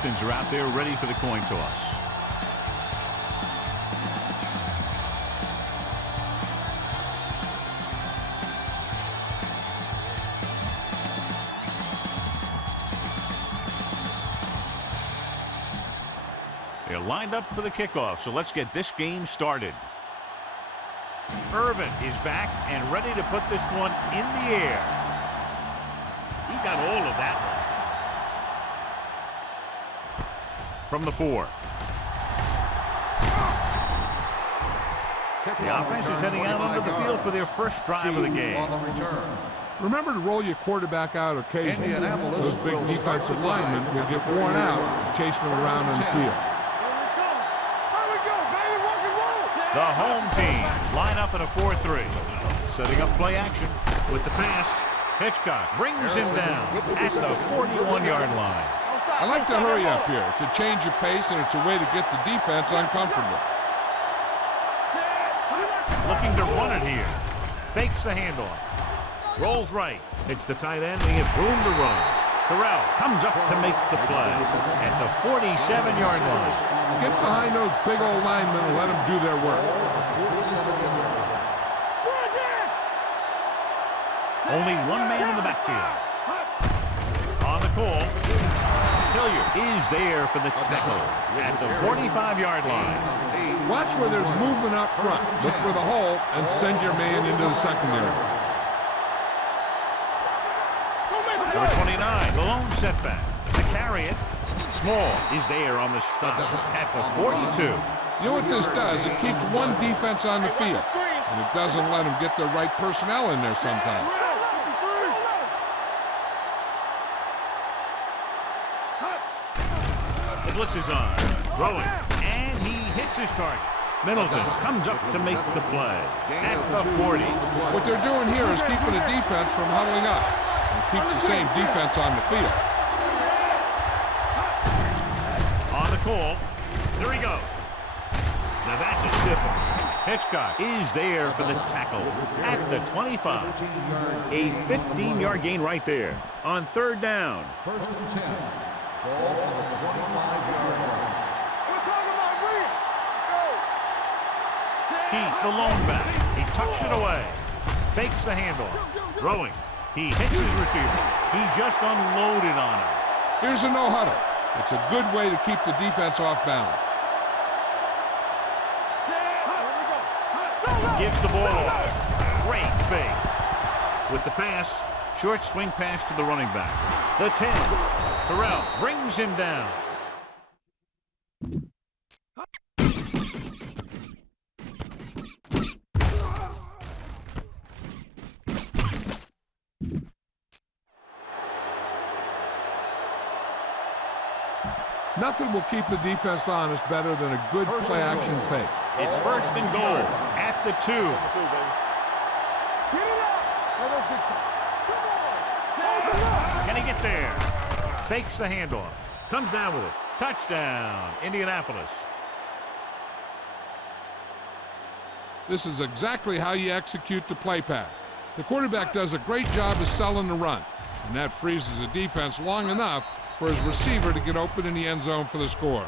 captains are out there ready for the coin toss. They're lined up for the kickoff, so let's get this game started. Irvin is back and ready to put this one in the air. He got all of that one. From the 4. The offense is heading out onto the field for their first drive of the game. Remember to roll your quarterback out occasionally. Those big defensive linemen will get worn out chasing them around on the field. The home team line up in a 4-3. Setting up play action with the pass. Hitchcock brings him down at the 41-yard line. I like to hurry up here. It's a change of pace, and it's a way to get the defense uncomfortable. Looking to run it here. Fakes the handoff. Rolls right. Hits the tight end, and he has room to run. Terrell comes up to make the play at the 47-yard line. Get behind those big old linemen and let them do their work. Only one man in the backfield. On the call, Hilliard is there for the tackle at the 45-yard line. Watch where there's movement up front. Look for the hole and send your man into the secondary. Number 29, the lone setback. To carry it, Small is there on the stop at the 42. You know what this does? It keeps one defense on the field, and it doesn't let them get the right personnel in there sometimes. The blitz is on, throwing, and he hits his target. Middleton comes up to make the play at the 40. What they're doing here is keeping the defense from huddling up, and keeps the same defense on the field. On the call, there he goes. Now that's a stiff one. Hitchcock is there for the tackle at the 25. A 15-yard gain right there on third down. First and 10. Ball on the 25-yard line. Keith, the lone back. He tucks it away. Fakes the handoff. Throwing. He hits his receiver. He just unloaded on him. Here's a no-huddle. It's a good way to keep the defense off balance. Gives the ball off. Great fake. With the pass, short swing pass to the running back. The 10. Terrell brings him down. Nothing will keep the defense honest better than a good play-action fake. It's first and goal at the 2. Can he get there? Fakes the handoff. Comes down with it. Touchdown, Indianapolis. This is exactly how you execute the play pass. The quarterback does a great job of selling the run, and that freezes the defense long enough for his receiver to get open in the end zone for the score.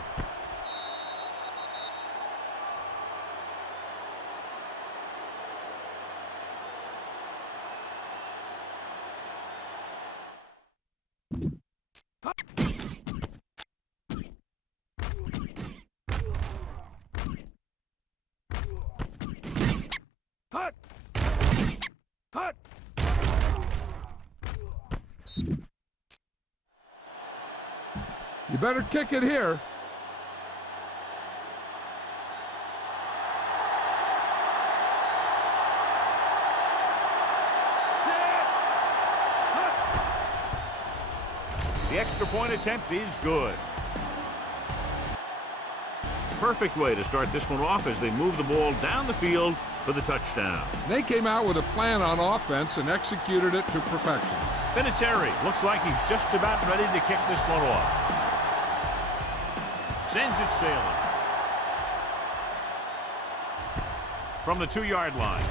You better kick it here. The extra point attempt is good. Perfect way to start this one off as they move the ball down the field for the touchdown. They came out with a plan on offense and executed it to perfection. Vinatieri looks like he's just about ready to kick this one off. Sends it sailing. From the 2-yard line.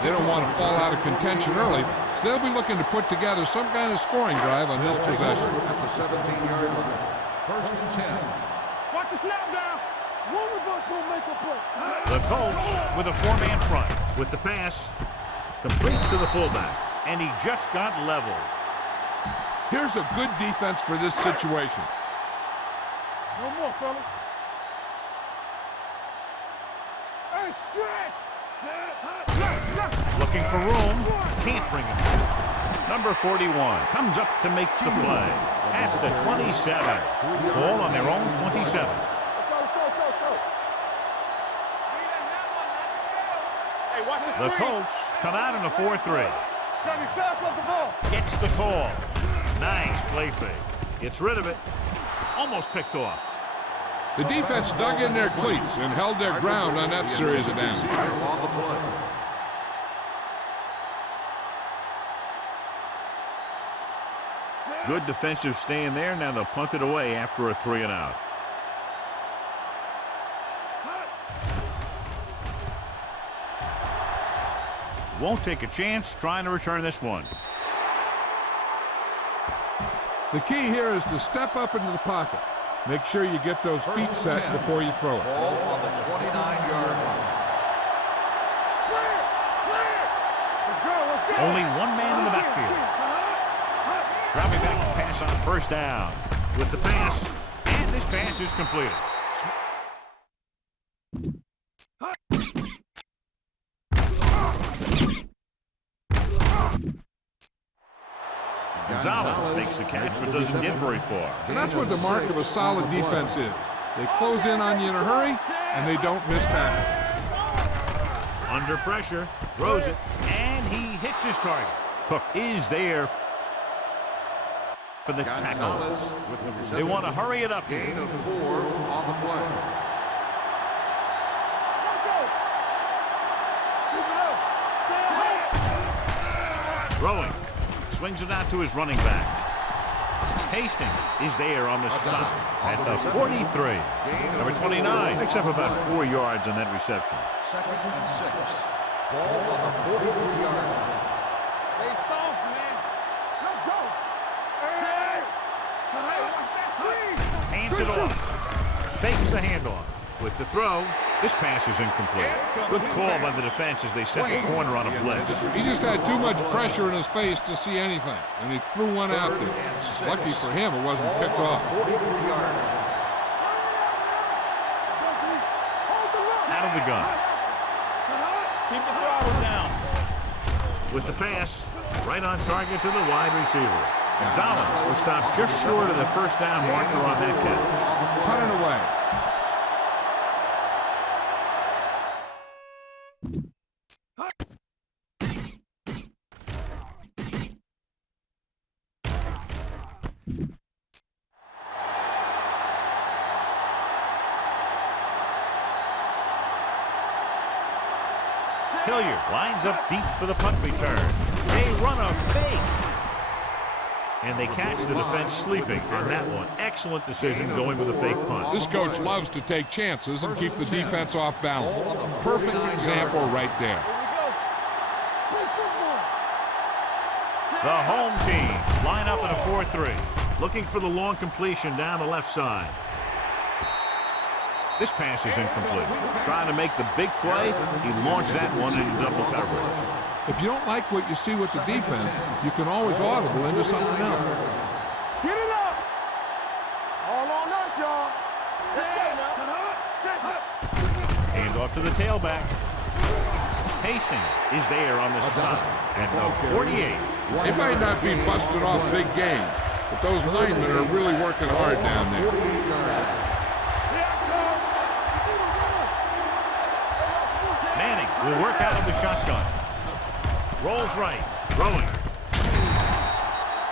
They don't want to fall out of contention early, So they'll be looking to put together some kind of scoring drive on this possession. At the 17-yard line. First and 10. Watch the snap down. One of us will make a play. The Colts with a 4-man front. With the pass, complete to the fullback. And he just got leveled. Here's a good defense for this situation. No more, fella. Hey, stretch. Looking for room. Can't bring him. Number 41 comes up to make the play. At the 27. Ball on their own 27. Let's go. Hey, watch the screen. The Colts come out in a 4-3. Gotta be fast off the ball. Gets the call. Nice play fake. Gets rid of it. Almost picked off. The defense dug in their cleats and held their ground on that series of downs. On the play. Good defensive stand there. Now they'll punt it away after a 3-and-out. Won't take a chance trying to return this one. The key here is to step up into the pocket. Make sure you get those feet set before you throw it. Ball on the 29-yard line. Let's go. Only one man in the backfield. Dropping back to pass on first down. With the pass, and this pass is completed. Gonzalez makes the catch but doesn't get very far. And that's what the mark of a solid defense is. They close in on you in a hurry, and they don't miss tackles. Under pressure, throws it, and he hits his target. Cook is there for the tackle. They want to hurry it up here. Gain of 4 on the play. Throwing. Swings it out to his running back. Hastings is there on the stop at the 43. Number 29 picks up about 4 yards on that reception. Second and 6. Ball on the 43-yard line. Hey, soft, man. Let's go. Hey, watch that screen. Hands it off. Fakes the handoff. With the throw, this pass is incomplete. Good call by the defense as they set the corner on a blitz. He just had too much pressure in his face to see anything, and he threw one out there. Lucky for him, it wasn't picked off. 43-yard line. Out of the gun. Keep the throttle down. With the pass, right on target to the wide receiver. Gonzalez will stop just short of the first down marker on that catch. Put it away. Hilliard lines up deep for the punt return. They run a fake. And they catch the defense sleeping on that one. Excellent decision going with a fake punt. This coach loves to take chances and keep the defense off balance. Perfect example right there. The home team line up in a 4-3. Looking for the long completion down the left side. This pass is incomplete. Trying to make the big play, he launched that one into double coverage. If you don't like what you see with the defense, you can always audible into something else. Get it up. All on us, y'all. Hand off to the tailback. Hastings is there on the stop at the 48. They might not be busted off big games, but those linemen are really working hard down there. Manning will work out of the shotgun. Rolls right, throwing.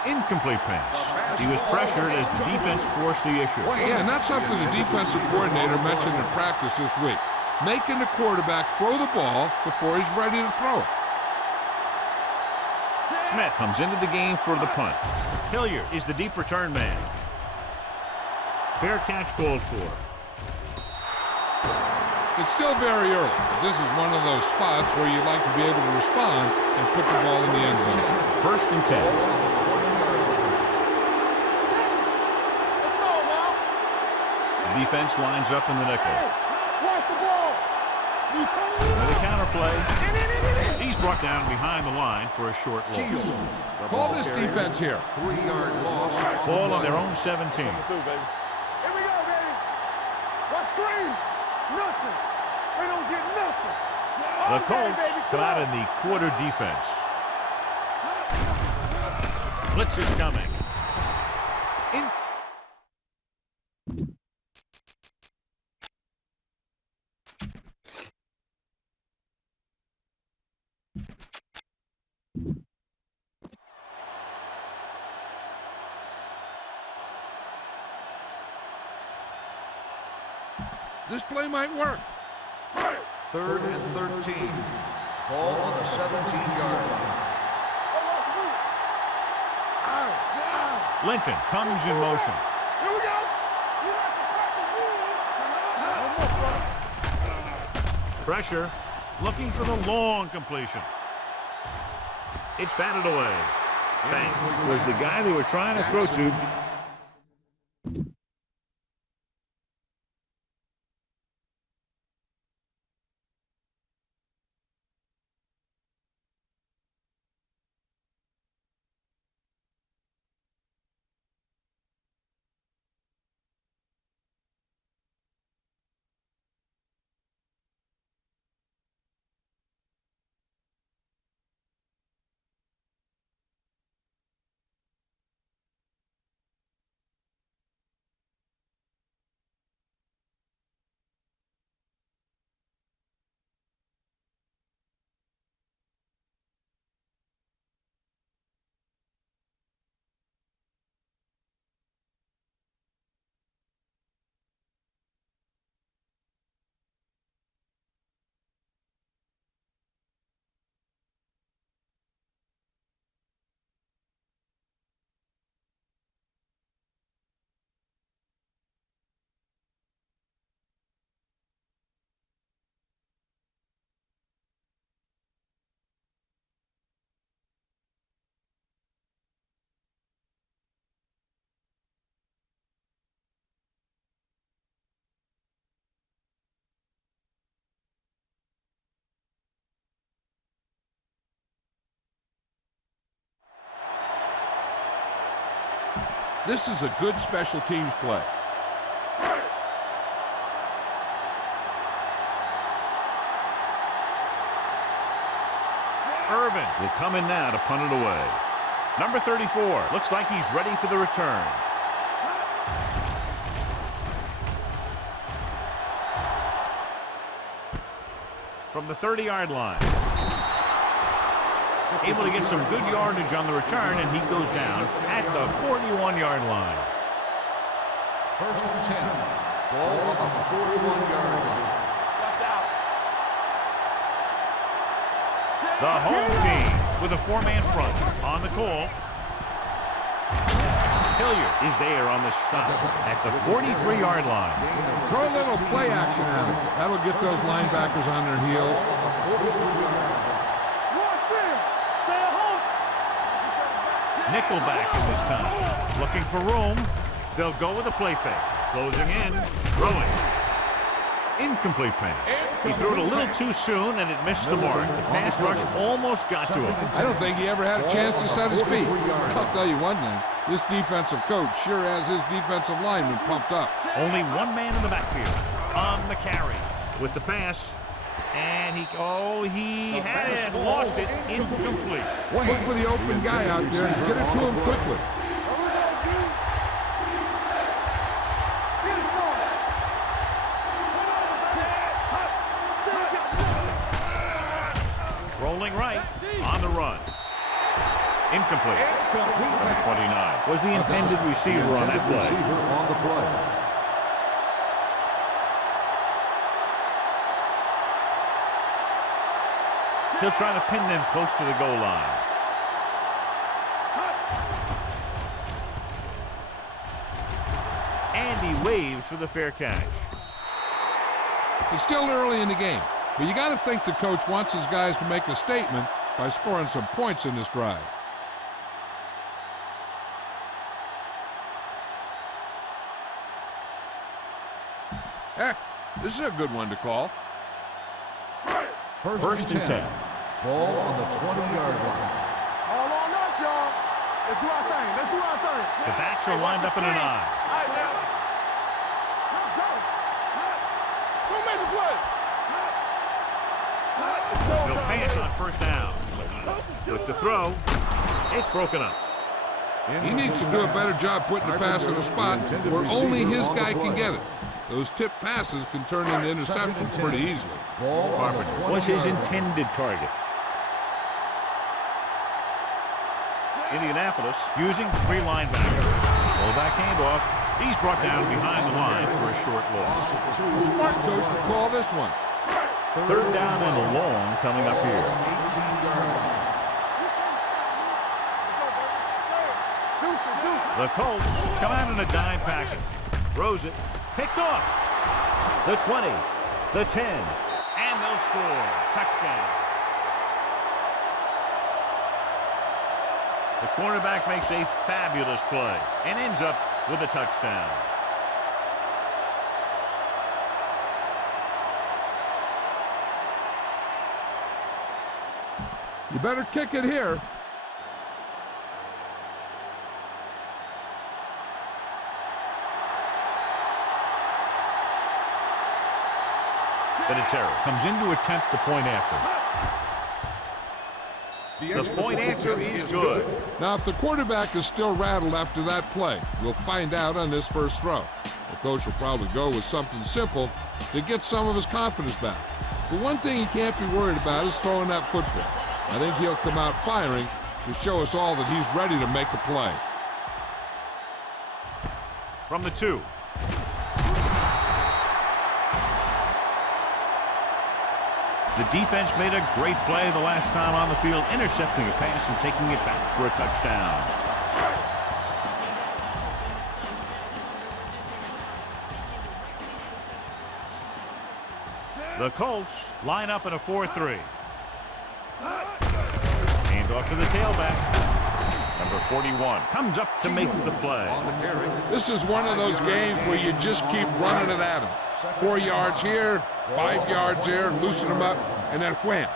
Incomplete pass. He was pressured as the defense forced the issue. Yeah, and that's something the defensive coordinator mentioned in practice this week. Making the quarterback throw the ball before he's ready to throw it. Smith comes into the game for the punt. Hilliard is the deep return man. Fair catch called for. It's still very early, but this is one of those spots where you'd like to be able to respond and put the ball in the end zone. 1st and 10. Let's go now. The defense lines up in the nickel. Watch the ball. With a counter play. He's brought down behind the line for a short loss. Call this defense here. 3-yard loss. Ball on their own 17. Here we go, baby. What screen? Nothing. They don't get nothing. The Colts come out in the quarter defense. Blitz is coming. This play might work. 3rd and 13. Ball on the 17-yard line. Linton comes in motion. Here we go. Pressure, looking for the long completion. It's batted away. Banks was the guy they were trying to throw to. This is a good special teams play. Irvin will come in now to punt it away. Number 34 looks like he's ready for the return. From the 30-yard line. Able to get some good yardage on the return, and he goes down at the 41-yard line. 1st and 10. Ball on the 41-yard line. The home team with a 4-man front on the call. Hilliard is there on the stop at the 43-yard line. Throw a little play action at it. That'll get those linebackers on their heels. Nickelback in this time. Looking for room. They'll go with a play fake. Closing in. Throwing. Incomplete pass. He threw it a little too soon, and it missed the mark. The pass rush almost got to him. I don't think he ever had a chance to set his feet. I'll tell you one thing. This defensive coach sure has his defensive lineman pumped up. Only one man in the backfield on the carry with the pass. And he had it, lost it, incomplete. Look for the open guy out there and get it to him quickly. Rolling right, on the run. Incomplete. Number 29 was the intended receiver on that play. He'll try to pin them close to the goal line. And he waves for the fair catch. It's still early in the game, but you got to think the coach wants his guys to make a statement by scoring some points in this drive. This is a good one to call. First and 10. Ball on the 20-yard line. All on us, y'all. Let's do our thing. Let's do our thing. The backs are lined up in an eye. All right, now. Let's go. Go make the play. He'll pass on first down. With the throw, it's broken up. He needs to do a better job putting the pass in a spot where only his guy can get it. Those tip passes can turn into interceptions pretty easily. Carpenter was his intended target. Indianapolis using 3 linebackers. Well, that handoff, he's brought down behind the line for a short loss. Smart coach would call this one. Third down and long coming up here. 18-yard line. The Colts come out in a dime package. Throws it. Picked off. The 20. The 10. And they'll score. Touchdown. The cornerback makes a fabulous play and ends up with a touchdown. You better kick it here. Vinatieri comes in to attempt the point after. The point after is good. Now, if the quarterback is still rattled after that play, we'll find out on this first throw. The coach will probably go with something simple to get some of his confidence back. But one thing he can't be worried about is throwing that football. I think he'll come out firing to show us all that he's ready to make a play. From the 2. The defense made a great play the last time on the field, intercepting a pass and taking it back for a touchdown. The Colts line up in a 4-3. Hand off to the tailback. Number 41 comes up to make the play. This is one of those games where you just keep running it at him. 4 yards here, 5 yards there, loosen them up, and then wham.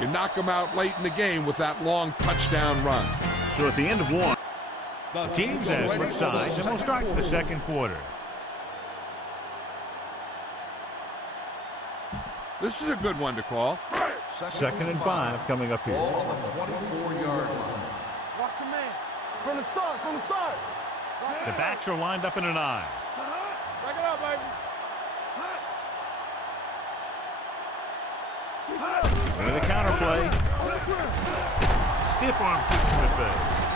You knock them out late in the game with that long touchdown run. So at the end of one, the teams have switched sides, and we'll start the second quarter. This is a good one to call. Second and 5 coming up here. Ball on the 24-yard line. Watch your man. From the start, from the start. The backs are lined up in an eye. Back it up, baby. Into the counter play. Stiff arm keeps him at bay.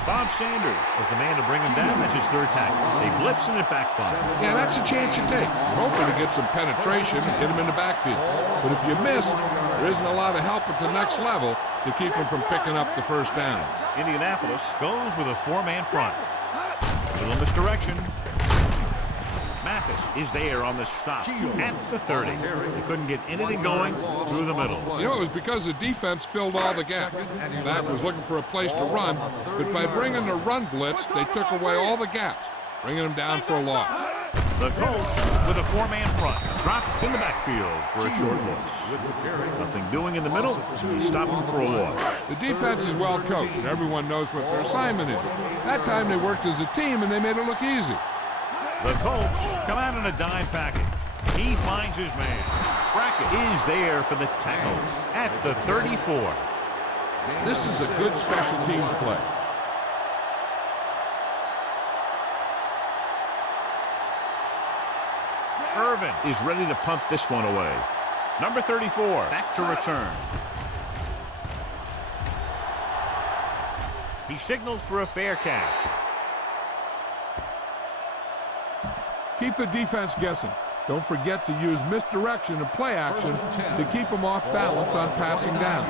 Bob Sanders is the man to bring him down. That's his third tackle. They blitz and it backfires. Yeah, that's a chance you take. You're hoping to get some penetration and hit him in the backfield. But if you miss, there isn't a lot of help at the next level to keep him from picking up the first down. Indianapolis goes with a 4-man front. Little misdirection. Mathis is there on the stop at the 30. He couldn't get anything going through the middle. You know, it was because the defense filled all the gaps. Matt was looking for a place to run, but by bringing the run blitz, they took away all the gaps, bringing him down for a loss. The Colts with a 4-man front. Dropped in the backfield for a short loss. Nothing doing in the middle, so he stopped him for a loss. The defense is well coached. Everyone knows what their assignment is. That time they worked as a team and they made it look easy. The Colts come out in a dime package. He finds his man. Brackett is there for the tackle at the 34. This is a good special teams play. Irvin is ready to punt this one away. Number 34 back to return. He signals for a fair catch. Keep the defense guessing. Don't forget to use misdirection and play action to keep them off balance on passing down.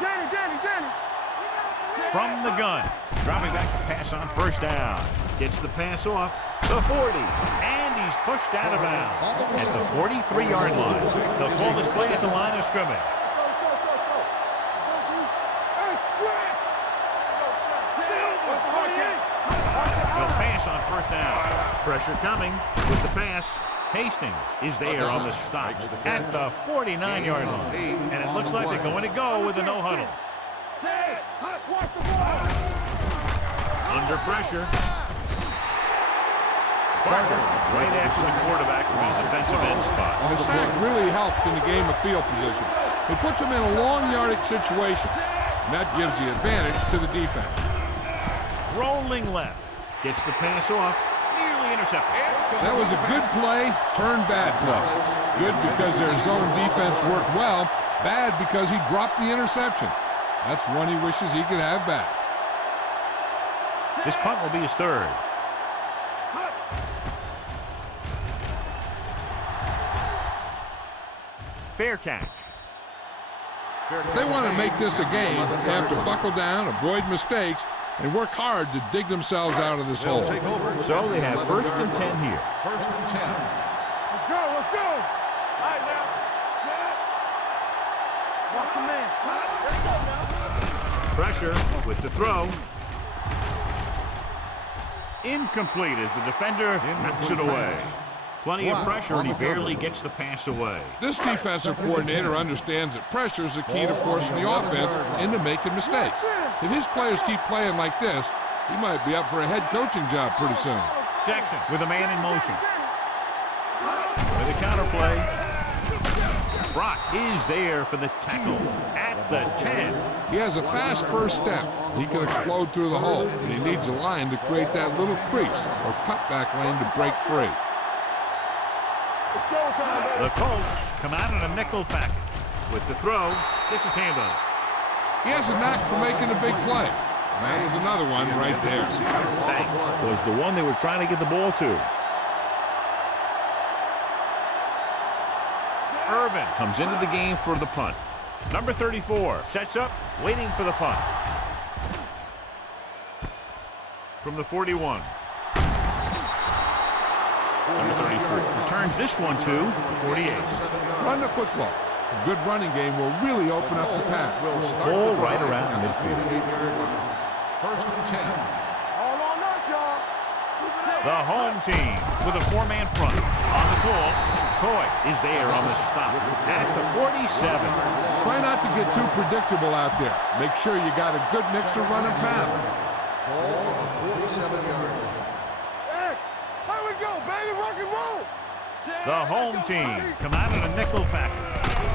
Danny. from the gun. Dropping back to pass on first down. Gets the pass off the 40. And he's pushed out of bounds at the 43-yard line. They'll call this play at the line of scrimmage. They'll pass on first down. Pressure coming with the pass. Hastings is there on the stop at the 49-yard line. And it looks like they're going to go with a no-huddle. Under pressure. Barker right after the quarterback from his defensive end spot. And the sack really helps in the game of field position. It puts them in a long yardage situation, and that gives the advantage to the defense. Rolling left. Gets the pass off. Nearly intercepted. That was a good play, turned bad play. Good because their zone defense worked well. Bad because he dropped the interception. That's one he wishes he could have back. This punt will be his third. Fair catch. If they want to make this a game, they have to buckle down, avoid mistakes, and work hard to dig themselves out of this hole. So they have first and 10 here. First and 10. Let's go, let's go. All right, now. Set. Watch your man. Let's go now. Pressure with the throw. Incomplete as the defender knocks it away. Plenty of pressure, and he barely gets the pass away. This defensive coordinator understands that pressure is the key to forcing the offense into making mistakes. If his players keep playing like this, he might be up for a head coaching job pretty soon. Jackson with a man in motion. With a counterplay. Brock is there for the tackle at the 10. He has a fast first step. He can explode through the hole, and he needs a line to create that little crease or cutback lane to break free. The Colts come out in a nickel package. With the throw, gets his hand on it. He has a knack for making a big play. That was another one right there. Banks was the one they were trying to get the ball to. Irvin comes into the game for the punt. Number 34 sets up, waiting for the punt. From the 41. Number 34 returns this one to the 48. Run the football. A good running game will really open up the pass. Ball right around midfield. First and 10. All on us, y'all. The home team with a four-man front. On the call, Coy is there on the stop at the 47. Try not to get too predictable out there. Make sure you got a good mix of run and pass. Ball on the 47-yard line. X, here we go, baby, rock and roll. The home team come out in a nickel package.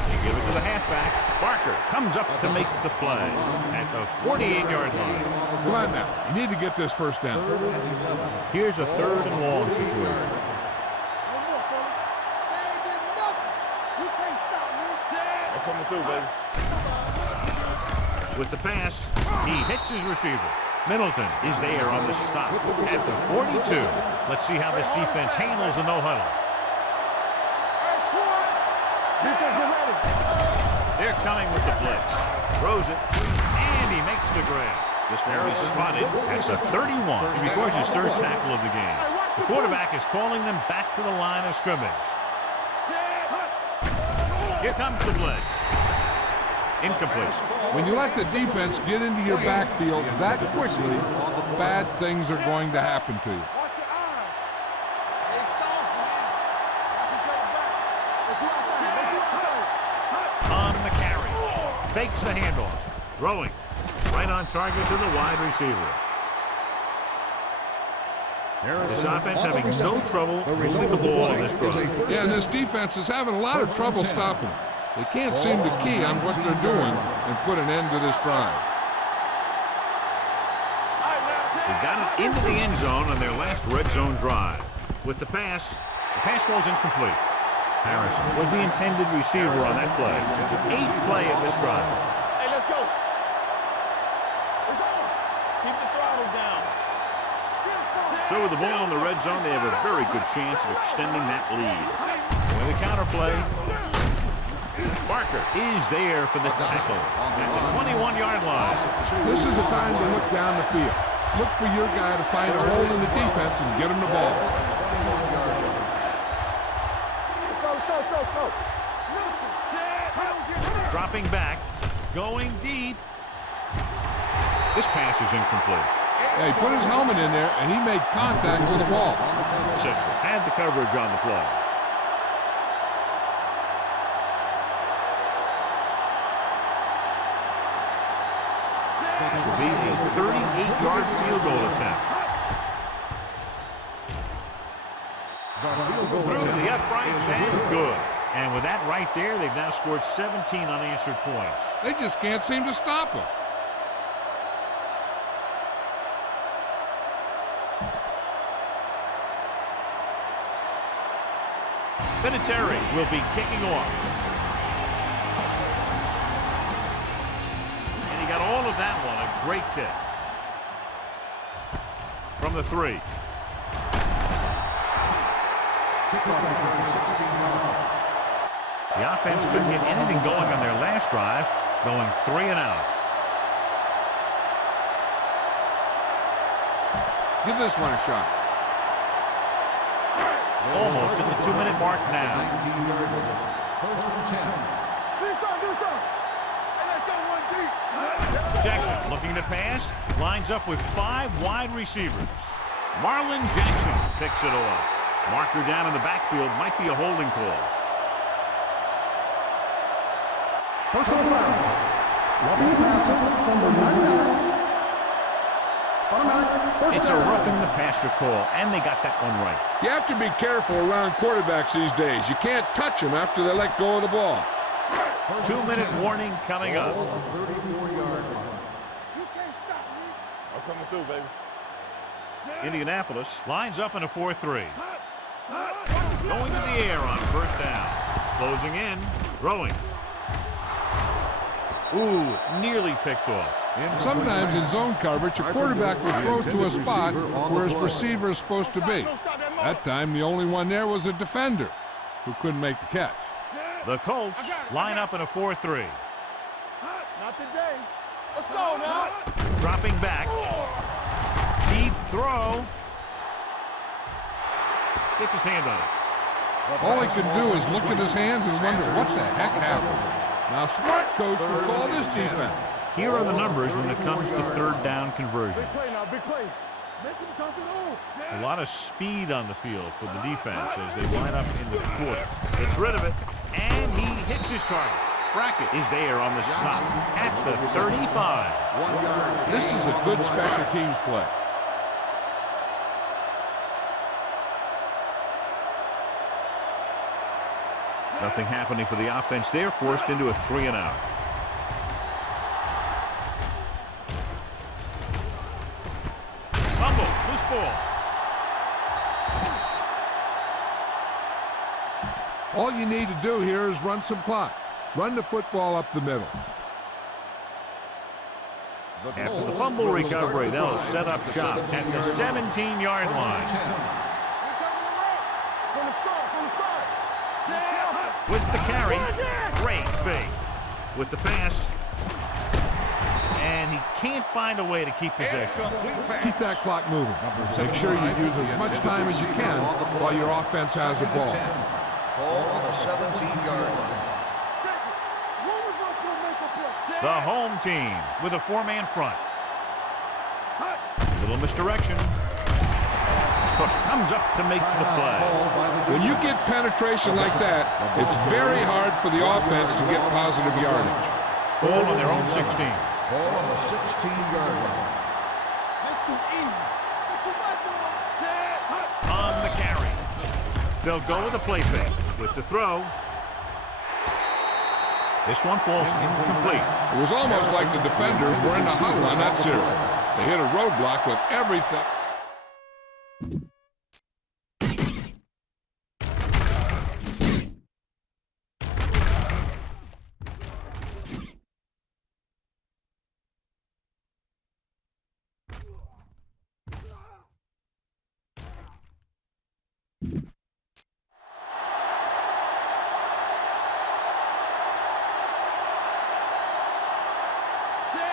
They give it to the halfback. Barker comes up to make the play at the 48-yard line. Come on now. You need to get this first down. Here's a third and long situation. One more, fella. They ain't did nothing. You can't stop me. I'm coming through, baby. With the pass, he hits his receiver. Middleton is there on the stop at the 42. Let's see how this defense handles a no-huddle. They're coming with the blitz. Throws it, and he makes the grab. This one will be spotted at the 31. He scores his third tackle of the game. The quarterback is calling them back to the line of scrimmage. Here comes the blitz. Incomplete. When you let the defense get into your backfield that quickly, bad things are going to happen to you. Watch your eyes. They soft, man. On the carry. Fakes the handoff. Throwing. Right on target to the wide receiver. This offense having no trouble moving the ball in this drive. Yeah, and this defense is having a lot of trouble stopping. They can't seem to key on what they're doing and put an end to this drive. They got it into the end zone on their last red zone drive. With the pass falls incomplete. Harrison was the intended receiver on that play. 8th play of this drive. Hey, let's go. It's on. Keep the throttle down. So with the ball in the red zone, they have a very good chance of extending that lead. With a counter play. Barker is there for the tackle at the 21-yard line. This is the time to look down the field. Look for your guy to find a hole in the defense and get him the ball. Let's go. Dropping back, going deep. This pass is incomplete. Yeah, he put his helmet in there, and he made contact with the ball. Central had the coverage on the play. This will be a 38-yard field goal attempt. Through the uprights and good. And with that right there, they've now scored 17 unanswered points. They just can't seem to stop him. Vinatieri will be kicking off. And he got all of that one. A great kick. From the 3. The offense couldn't get anything going on their last drive, going 3 and out. Give this one a shot. Almost at the 2-minute mark now. First and 10. Do something. Hey, let's go one deep. Jackson looking to pass, lines up with 5 wide receivers. Marlon Jackson picks it off. Marker down in the backfield, might be a holding call. Personal foul. Roughing the passer, number 99. Automatic first It's a down. roughing the passer call, and they got that one right. You have to be careful around quarterbacks these days. You can't touch them after they let go of the ball. 2-minute warning coming up. 34-yard line. You can't stop me. I'm coming through, baby. Indianapolis lines up in a 4-3. Going to the air on first down. Closing in, throwing. Ooh, nearly picked off. Sometimes in zone coverage, a quarterback will throw to a spot where his receiver is supposed to be. That time, the only one there was a defender who couldn't make the catch. The Colts line up in a 4-3. Not today. Let's go now. Dropping back. Deep throw. Gets his hand on it. All he could do is look at his hands and wonder what the heck happened. Now, smart coach will call this defense. Here are the numbers when it comes to third down conversions. Big play now, big play. Make him dump it on. A lot of speed on the field for the defense as they line up in the quarter. Gets rid of it, and he hits his target. Brackett is there on the stop at the 35. 1 yard. This is a good special teams play. Nothing happening for the offense there, forced into a 3 and out. Fumble, loose ball. All you need to do here is run some clock. Run the football up the middle. After the fumble recovery, they'll set up shop at the 17-yard line. From the start. With the carry, great fake. With the pass, and he can't find a way to keep possession. Keep that clock moving. Make sure you use as much time as you can while your offense has the ball. Ball on the 17-yard line. The home team with a 4-man front. Little misdirection. Cook comes up to make the play. When you get penetration like that, it's very hard for the offense to get positive yardage. Ball on their own 16. Ball on the 16-yard line. That's too easy. That's too much for him. On the carry. They'll go with the play fake. With the throw. This one falls incomplete. It was almost like the defenders were in the huddle on that series. They hit a roadblock with everything.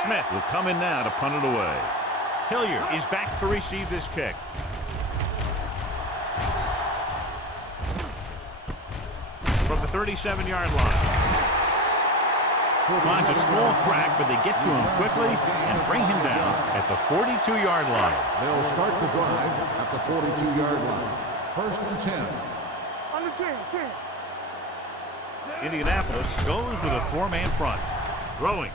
Smith will come in now to punt it away. Hilliard is back to receive this kick. From the 37-yard line. Finds a small crack, but they get to him quickly and bring him down at the 42-yard line. They'll start the drive at the 42-yard line. 1st and 10. On the 10. Indianapolis goes with a 4-man front. Throwing.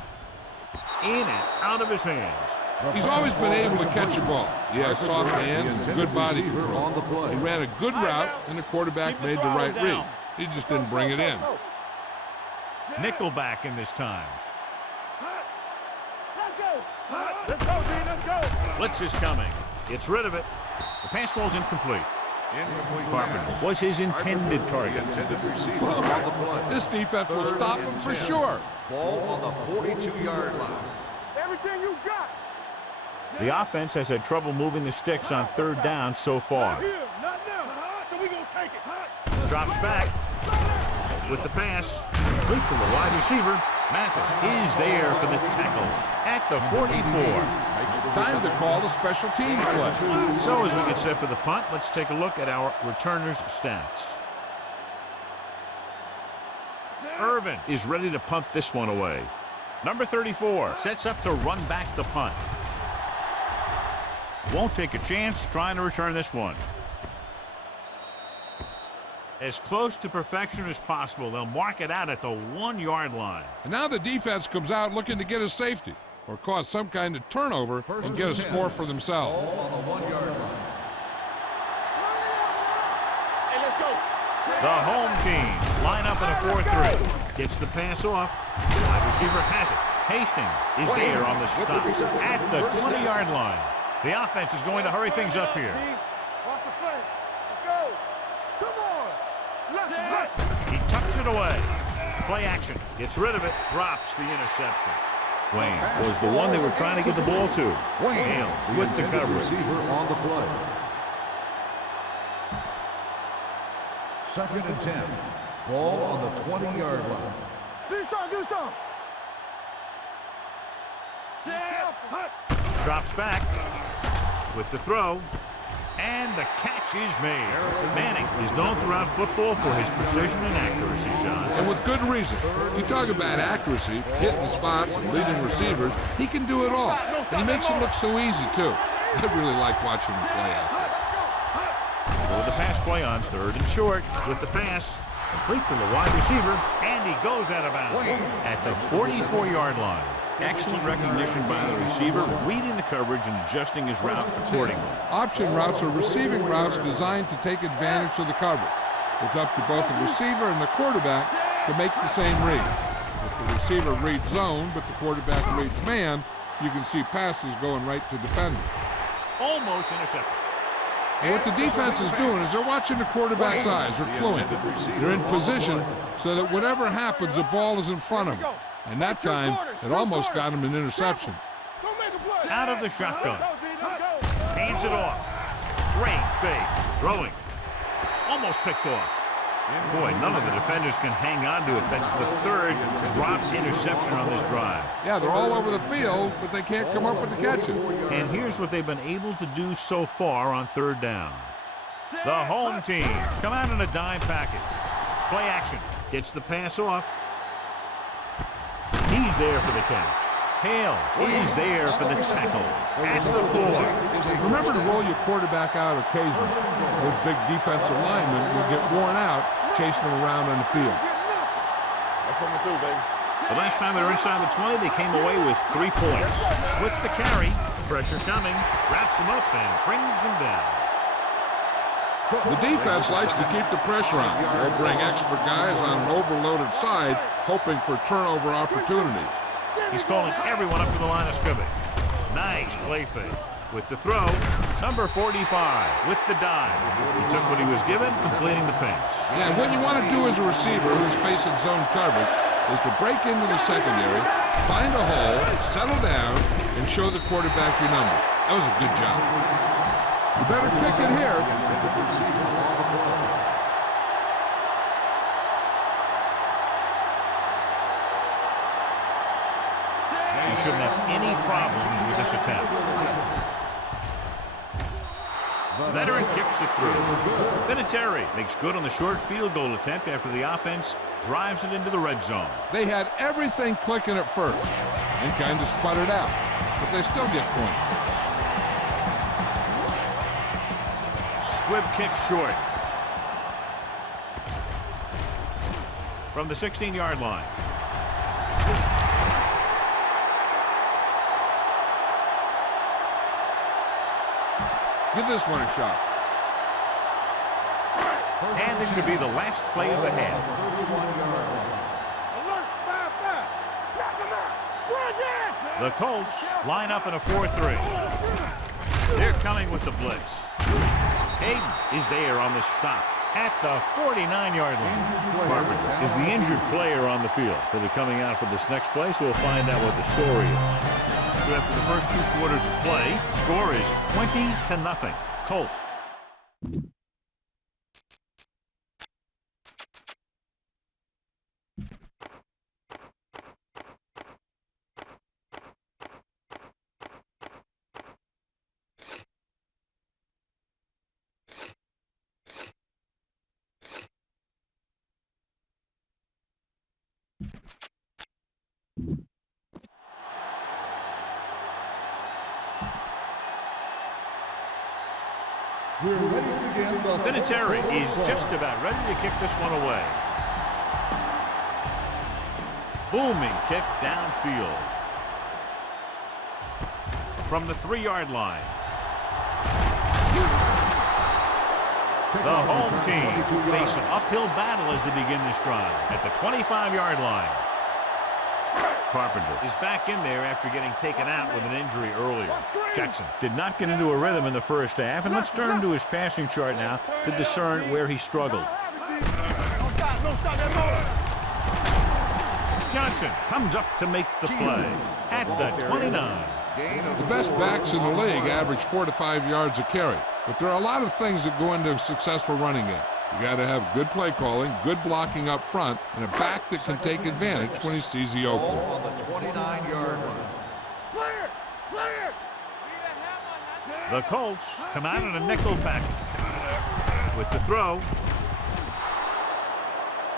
In and out of his hands. He's always been able to catch a ball. He has soft hands and good body control. He ran a good route, and the quarterback made the right read. He just didn't bring it in. Nickelback in this time. Let's go, D. Let's go. Blitz is coming. Gets rid of it. The pass ball's incomplete. Carpenter was his intended target. This defense will stop him for sure. Ball on the 42-yard line. Everything you got. The offense has had trouble moving the sticks on 3rd down so far. Here, not now. So we gonna take it. Drops back with the pass. Complete to the wide receiver. Mathis is there for the tackle at the 44. Time to call the special teams play. So as we get set for the punt, let's take a look at our returners' stats. Irvin is ready to punt this one away. Number 34 sets up to run back the punt. Won't take a chance trying to return this one. As close to perfection as possible, they'll mark it out at the 1-yard line. And now the defense comes out looking to get a safety or cause some kind of turnover and get a score for themselves. Ball on the 1-yard line. Hey, let's go. The home team line up in a 4-3. Gets the pass off. Wide receiver has it. Hastings is there on the stop at the 20-yard line. The offense is going to hurry things up here. Watch the play. Let's go. Come on. Left. He tucks it away. Play action. Gets rid of it. Drops the interception. Wayne was the one they were trying to get the ball to. Wayne with the coverage. Receiver on the play. 2nd and 10. Ball on the 20-yard line. Do something. Drops back with the throw. And the catch is made. Manning is known throughout football for his precision and accuracy, John. And with good reason. You talk about accuracy, hitting spots, and leading receivers. He can do it all. And he makes it look so easy, too. I really like watching him play out there. With the pass play on 3rd and short. With the pass, complete to the wide receiver. And he goes out of bounds at the 44-yard line. Excellent recognition by the receiver, reading the coverage and adjusting his route accordingly. Option routes are receiving routes designed to take advantage of the coverage. It's up to both the receiver and the quarterback to make the same read. If the receiver reads zone, but the quarterback reads man, you can see passes going right to defender. Almost intercepted. And what the defense is doing is they're watching the quarterback's eyes. They're cluing. They're in position so that whatever happens, the ball is in front of them. And that time, it almost got him an interception. Out of the shotgun. Hands it off. Great fake. Throwing. Almost picked off. Boy, none of the defenders can hang on to it. That's the 3rd dropped interception on this drive. Yeah, they're all over the field, but they can't come up with the catch it. And here's what they've been able to do so far on 3rd down. The home team come out in a dime package. Play action. Gets the pass off. He's there for the catch. Hales is there for the tackle at the 4. Remember to roll your quarterback out occasionally. Those big defensive linemen will get worn out chasing them around on the field. I'm coming through, baby. The last time they were inside the 20, they came away with 3 points. With the carry, pressure coming, wraps him up and brings him down. The defense likes to keep the pressure on. They'll bring extra guys on an overloaded side, hoping for turnover opportunities. He's calling everyone up to the line of scrimmage. Nice play fake. With the throw, number 45 with the dive. He took what he was given, completing the pass. Yeah, and what you want to do as a receiver who's facing zone coverage is to break into the secondary, find a hole, settle down, and show the quarterback your number. That was a good job. You better kick it here. shouldn't have any problems with this attempt. Veteran kicks it through. Vinatieri makes good on the short field goal attempt after the offense drives it into the red zone. They had everything clicking at first and kind of sputtered out, but they still get points. Squib kick short. From the 16-yard line. Give this one a shot. And this should be the last play of the half. Alert, 5-5. Knock him out. Run dance. The Colts line up in a 4-3. They're coming with the blitz. Hayden is there on the stop at the 49-yard line. Carpenter is the injured player on the field. He'll be coming out for this next play, so we'll find out what the story is. So after the first 2 quarters of play, the score is 20-0. Colts. We're ready to begin the... Vinatieri is just about ready to kick this one away. Booming kick downfield. From the 3-yard line. The home team face an uphill battle as they begin this drive at the 25-yard line. Carpenter is back in there after getting taken out with an injury earlier. Jackson did not get into a rhythm in the first half, and let's turn to his passing chart now to discern where he struggled. Johnson comes up to make the play at the 29. The best backs in the league average 4 to 5 yards a carry, but there are a lot of things that go into a successful running game. You got to have good play calling, good blocking up front, and a back that can take advantage when he sees the opening. On the 29-yard line. Clear. Clear. The Colts come out in a nickel package. With the throw,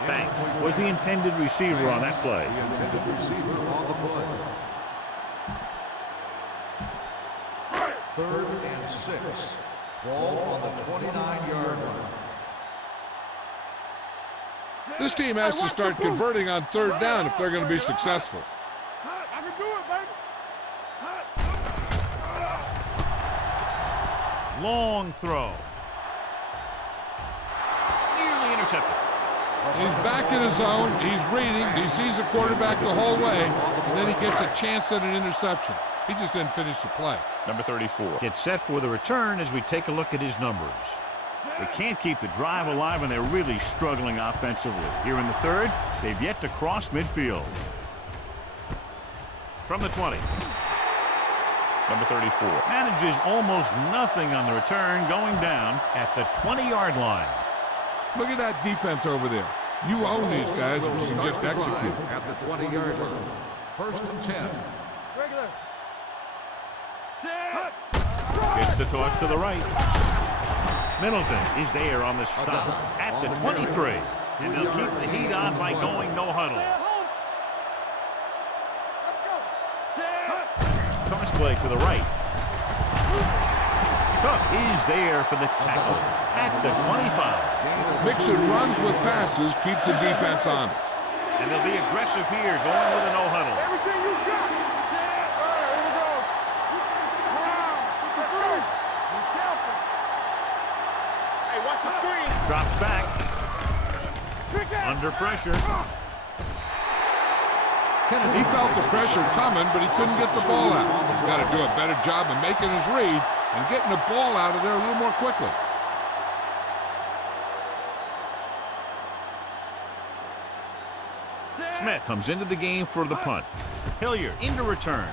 Banks was the intended receiver on that play. The intended receiver on the play. 3rd and 6. Ball on the 29-yard line. This team has to start converting on 3rd down if they're going to be successful. I can do it, baby. Long throw. Nearly intercepted. He's back in his zone. He's reading. He sees the quarterback the whole way, and then he gets a chance at an interception. He just didn't finish the play. Number 34 gets set for the return as we take a look at his numbers. They can't keep the drive alive, and they're really struggling offensively. Here in the 3rd, they've yet to cross midfield. From the 20. Number 34 manages almost nothing on the return, going down at the 20-yard line. Look at that defense over there. You own these guys if you can just execute. At the 20-yard line. 1st and 10. Regular. Gets the toss to the right. Middleton is there on the stop at the 23. And they'll keep the heat on by going no huddle. Toss play to the right. Cook is there for the tackle at the 25. Mixing runs with passes keeps the defense honest. And they'll be aggressive here, going with a no huddle. Everything you got. Here we go. Be careful. Hey, watch the screen. Drops back. Under pressure. He felt the pressure coming, but he couldn't get the ball out. He's got to do a better job of making his read and getting the ball out of there a little more quickly. Smith comes into the game for the punt. Hilliard into return.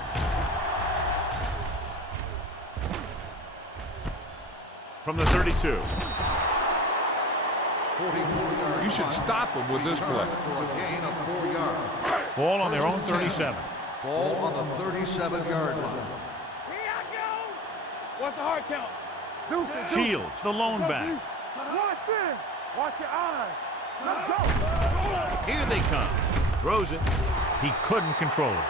From the 32. You should stop him with this play. For a gain of 4 yards. Ball on their own 37. Ball on the 37-yard line. Here I go. What's the hard count? Deuces. Shields, the lone back. Watch in. Watch your eyes. Let's go. Here they come. Throws it. He couldn't control it.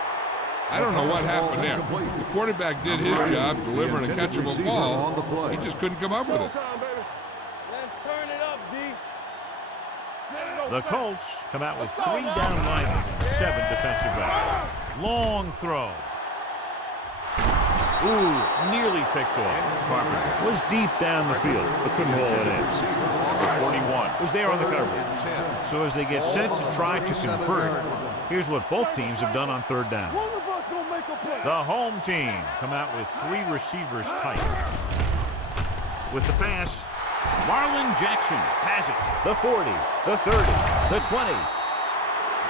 I don't know what happened there. The quarterback did his job delivering a catchable ball. He just couldn't come up with it. Showtime, baby. Let's turn it up, D. The Colts come out with 3 down linemen, 7 defensive backs. Long throw. Ooh, nearly picked off. Carpenter was deep down the field, but couldn't haul it in. Number 41 was there on the coverage. So as they get set to try to convert, here's what both teams have done on 3rd down. One of us gonna make a play. The home team come out with 3 receivers tight. With the pass, Marlon Jackson has it. The 40, the 30, the 20.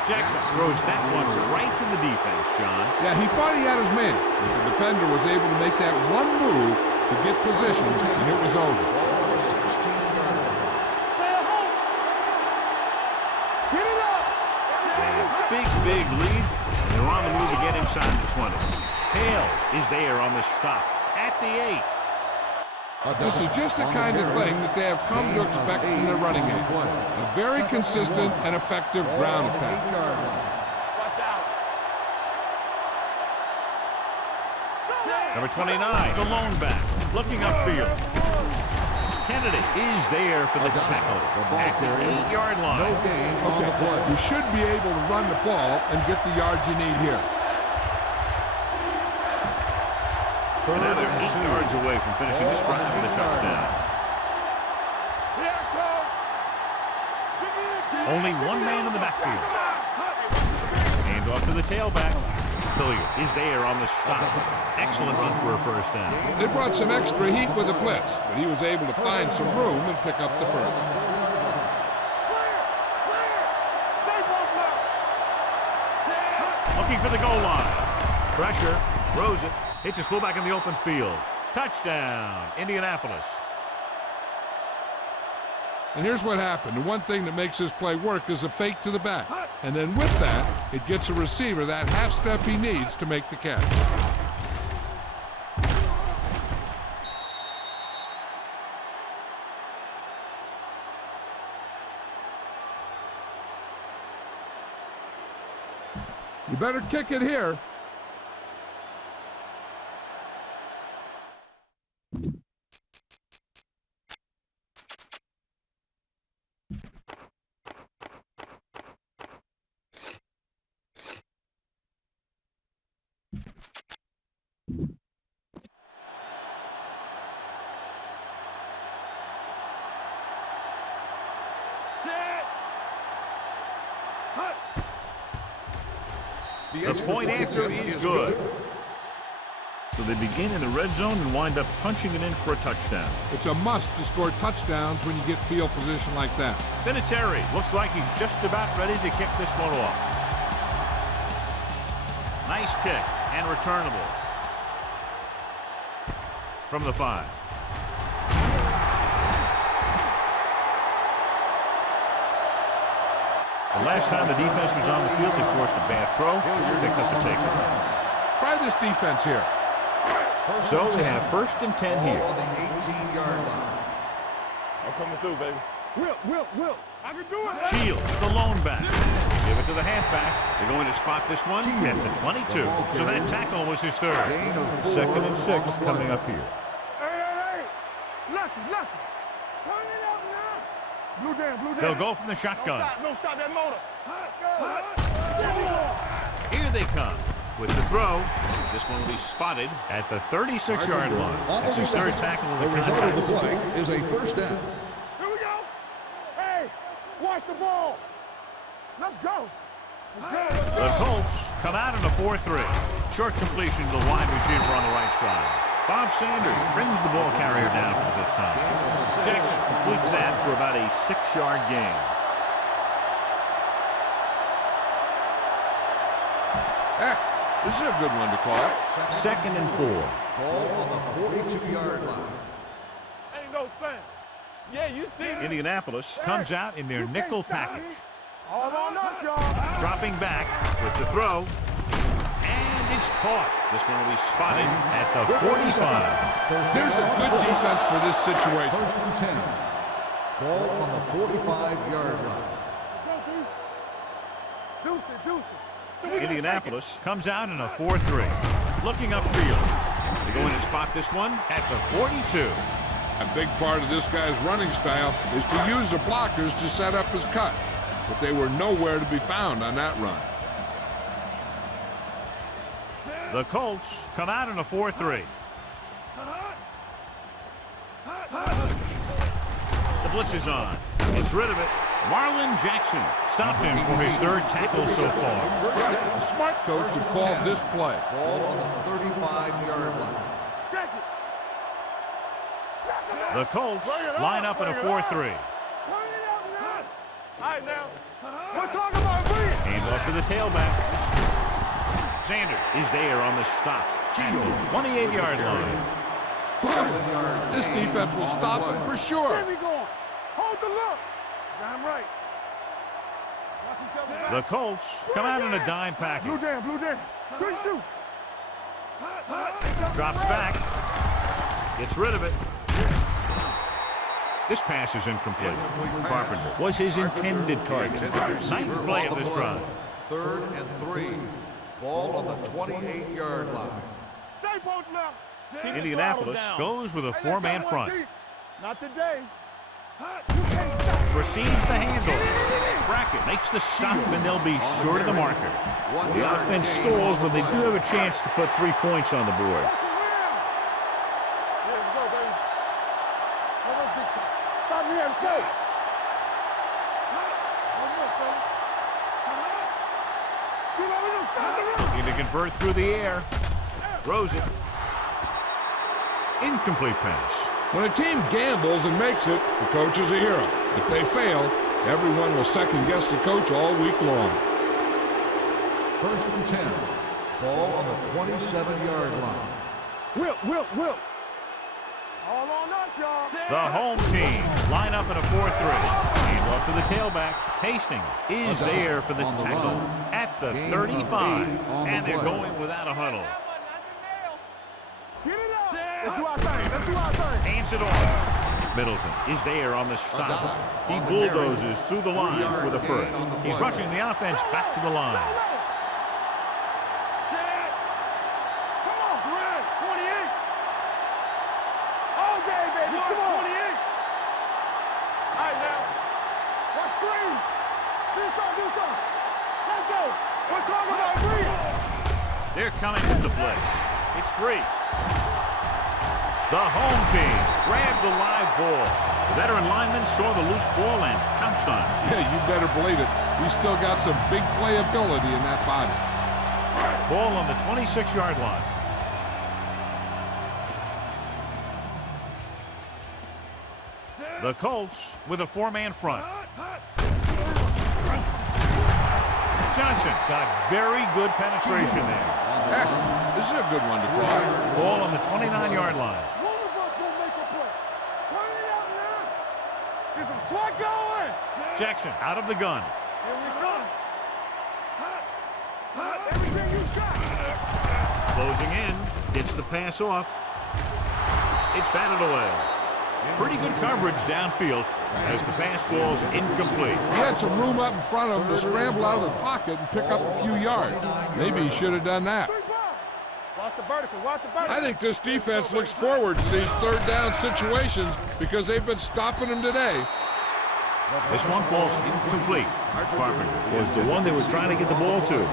Jackson throws that one right to the defense, John. Yeah, he thought he had his man, but the defender was able to make that one move to get positions, and it was over. Ball on the 16-yard line. Stay at home. Get it up. They have a big lead, and they're on the move to get inside the 20. Hale is there on the stop at the 8. This is just the kind of thing that they have come to expect from their running game. A very consistent and effective ground attack. Watch out. Number 29, the lone back, looking upfield. Kennedy is there for the tackle at the 8-yard line. Okay, you should be able to run the ball and get the yards you need here. And now they're 8 yards away from finishing this drive with a touchdown. Only one man in the backfield. Hand off to the tailback. Hilliard is there on the stop. Excellent run for a 1st down. They brought some extra heat with the blitz, but he was able to find some room and pick up the first. Looking for the goal line. Pressure. Throws it. Hits his fullback in the open field. Touchdown, Indianapolis. And here's what happened. The one thing that makes this play work is a fake to the back. And then with that, it gets a receiver that half step he needs to make the catch. You better kick it here. The point after is good. So they begin in the red zone and wind up punching it in for a touchdown. It's a must to score touchdowns when you get field position like that. Vinatieri looks like he's just about ready to kick this one off. Nice kick and returnable. From the 5. The last time the defense was on the field, they forced a bad throw, picked up a takeaway. Try this defense here. So they have 1st and 10 here. On the 18-yard line. I'm coming through, baby. Will. I can do it. Shields, the lone back. Give it to the halfback. They're going to spot this one at the 22. So that tackle was his 3rd. 2nd and 6 coming up here. Hey. Lucky. Turn it up now. Blue down. They'll go from the shotgun. Don't stop that motor. Here they come with the throw. This one will be spotted at the 36-yard line. That's his 3rd tackle of the contest. play is a 1st down. Here we go. Hey, watch the ball. Let's go. The Colts come out in a 4-3. Short completion to the wide receiver on the right side. Bob Sanders brings the ball carrier down for the 5th time. Jackson completes that for about a 6-yard gain. This is a good one to call. 2nd and 4. Ball on the 42-yard line. Ain't no thing. Yeah, you see me. Indianapolis comes out in their nickel package. All on us, y'all. Dropping back with the throw. And It's caught. This one will be spotted at the 45. There's a good defense for this situation. First and 10. Ball on the 45-yard line. Indianapolis comes out in a 4-3. Looking upfield. They're going to spot this one at the 42. A big part of this guy's running style is to use the blockers to set up his cut, but they were nowhere to be found on that run. The Colts come out in a 4-3. The blitz is on. Gets rid of it. Marlon Jackson stopped him for his third tackle so far. A smart coach would call this play. Ball on the 35-yard line. Check it. The Colts line up in a 4-3. Turn it out now. All right, now. We're talking about brilliant. Hand off to the tailback. Sanders is there on the stop at the 28-yard line. This defense will stop him for sure. Where we going? Hold the look. Damn right. The Colts come out in a dime Blue package. down, blue down. Good shoot. Drops back. Gets rid of it. This pass is incomplete. Carpenter was his intended target. Ninth play of this drive. Third and 3. Ball on the 28-yard line. Stay post now. Indianapolis goes with a four-man front. Not today. Receives the handle. Brackett makes the stop, and they'll be short of the marker. The offense stalls, but they do have a chance to put 3 points on the board. Looking to convert through the air. Throws it. Incomplete pass. When a team gambles and makes it, the coach is a hero. If they fail, everyone will second-guess the coach all week long. First and 10. Ball on the 27-yard line. Whip. All on us, y'all. The home team line up in a 4-3. Hand off to the tailback. Hastings is there for the tackle at the 35. And they're going without a huddle. Get it out. Let's do our thing. Hands it off. Middleton is there on the stop. He bulldozes through the line for the first. He's rushing the offense back to the line. Come on, Greg. 28. All day, baby. Come on. 28. All right, now. Let's screen. Do something. Let's go. We're talking about free. They're coming with the blitz. It's free. The home team grabbed the live ball. The veteran lineman saw the loose ball and pounced on it. Yeah, you better believe it. He's still got some big playability in that body. Ball on the 26-yard line. The Colts with a four-man front. Johnson got very good penetration there. Heck, this is a good one to call. Ball on the 29-yard line. One of us will make a play. Turn it out now. Get some swat going. Jackson out of the gun. Here we come. Everything you got. Closing in. Gets the pass off. It's batted away. Pretty good coverage downfield as the pass falls incomplete. He had some room up in front of him to scramble out of the pocket and pick up a few yards. Maybe he should have done that. Watch the vertical. Watch the vertical. I think this defense looks forward to these third down situations because they've been stopping them today. This one falls incomplete. Carpenter was the one they were trying to get the ball to.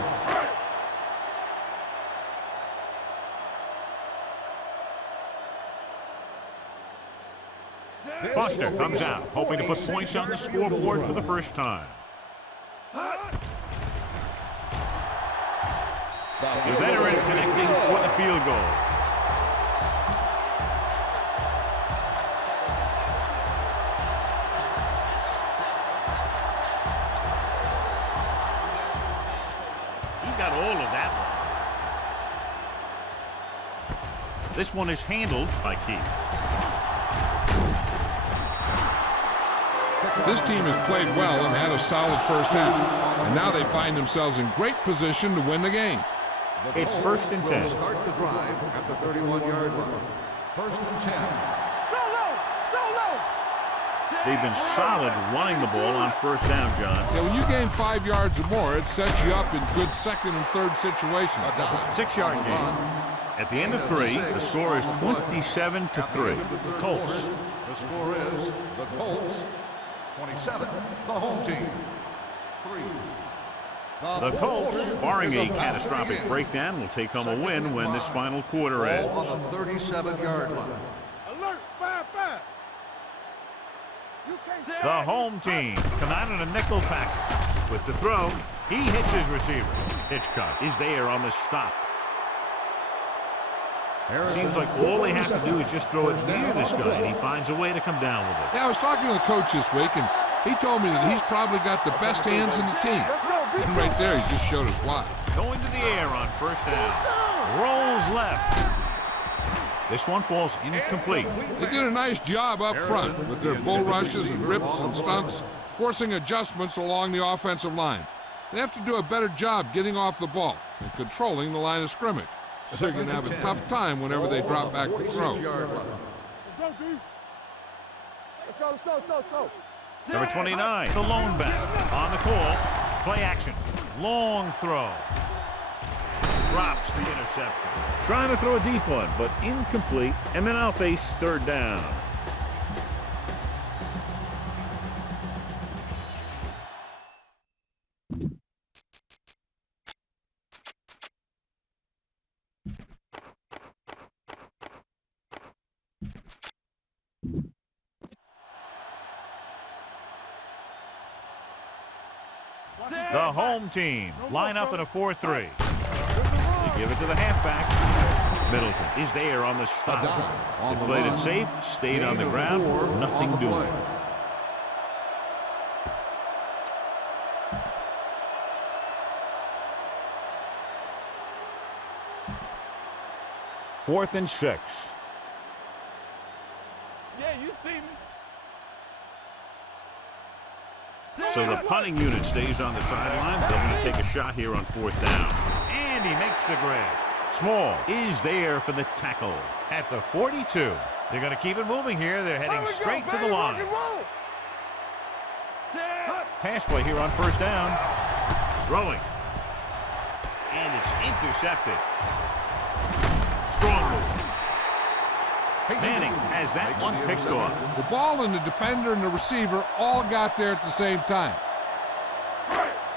Foster comes out, hoping to put points on the scoreboard for the first time. The veteran connecting for the field goal. He got all of that one. This one is handled by Keith. This team has played well and had a solid first half, and now they find themselves in great position to win the game. It's 1st and 10. Start the drive at the 31-yard line. 1st and 10. They've been solid running the ball on 1st down, John. Yeah, when you gain 5 yards or more, it sets you up in good 2nd and 3rd situations. 6-yard gain. At the end of 3, the score is 27-3. Colts. The score is the Colts 27, the home team 3. The Colts, barring a catastrophic breakdown, will take home a win when this final quarter Ball ends. on the 37-yard line. Alert, 5-5. The home team come out in a nickel package. With the throw, he hits his receiver. Hitchcock is there on the stop. Seems like all they have to do is just throw it near this guy, and he finds a way to come down with it. Yeah, I was talking to the coach this week, and he told me that he's probably got the best hands in the team. And right there, he just showed us why. Going to the air on 1st down. Rolls left. This one falls incomplete. They did a nice job up front with their bull rushes and rips and stunts, forcing adjustments along the offensive line. They have to do a better job getting off the ball and controlling the line of scrimmage. So they're going to have a tough time whenever they drop back to throw. Let's go. Number 29, the lone back. On the call, play action. Long throw. Drops the interception. Trying to throw a deep one, but incomplete. And then I'll face 3rd down. The home team line up in a 4-3. They give it to the halfback. Middleton is there on the stop. They played it safe, stayed on the ground, nothing doing. Fourth and 6. Yeah, you see me. So the punting unit stays on the sideline. They're going to take a shot here on 4th down. And he makes the grab. Small is there for the tackle at the 42. They're going to keep it moving here. They're heading straight to the line. Pass play here on 1st down. Throwing. And it's intercepted. Strong move. Manning has that one picked off. The ball and the defender and the receiver all got there at the same time.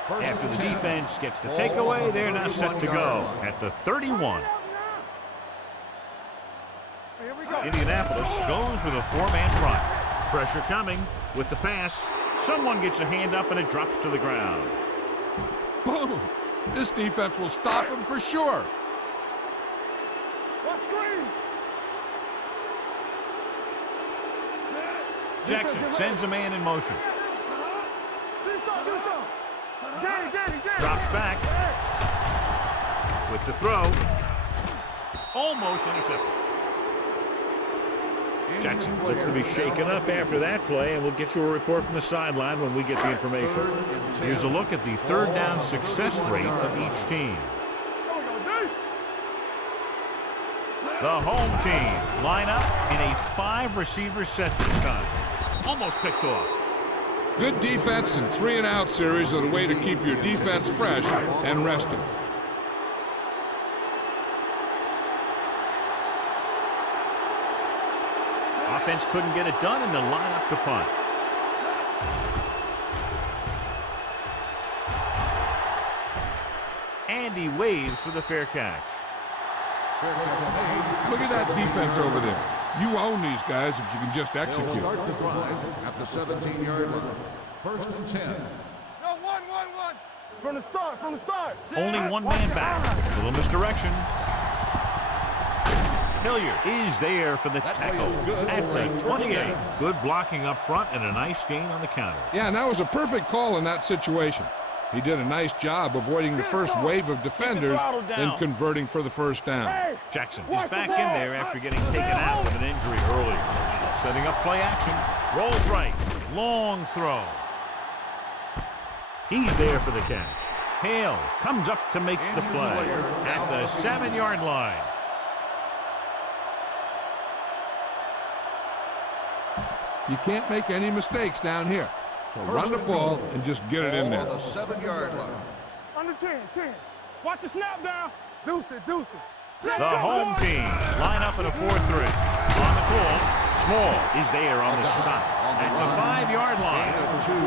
After the defense gets the takeaway, they're now set to go at the 31. Indianapolis goes with a 4-man front. Pressure coming with the pass. Someone gets a hand up and it drops to the ground. Boom! This defense will stop him for sure. Jackson sends a man in motion. Drops back. With the throw. Almost intercepted. Jackson looks to be shaken up after that play, and we'll get you a report from the sideline when we get the information. Here's a look at the 3rd down success rate of each team. The home team line up in a 5-receiver set this time. Almost picked off. Good defense and 3-and-out series are the way to keep your defense fresh and rested. Offense couldn't get it done, and they'll line up to punt. And he waves for the fair catch. Look at that defense over there. You own these guys if you can just execute. Start the drive at the 17-yard line. 1st and 10. No, one. From the start. Only one man back. Little misdirection. Hilliard is there for the tackle at the 28. Good blocking up front and a nice gain on the counter. Yeah, and that was a perfect call in that situation. He did a nice job avoiding the first wave of defenders and converting for the 1st down. Jackson is back in there after getting taken out with an injury earlier. Setting up play action. Rolls right. Long throw. He's there for the catch. Hales comes up to make the play at the 7-yard line. You can't make any mistakes down here. So run the ball and just get it in there. On the 7-yard line. Under 10. Watch the snap down. Deuce it. The home team line up in a 4-3. On the call, Small is there on the stop at the 5-yard line.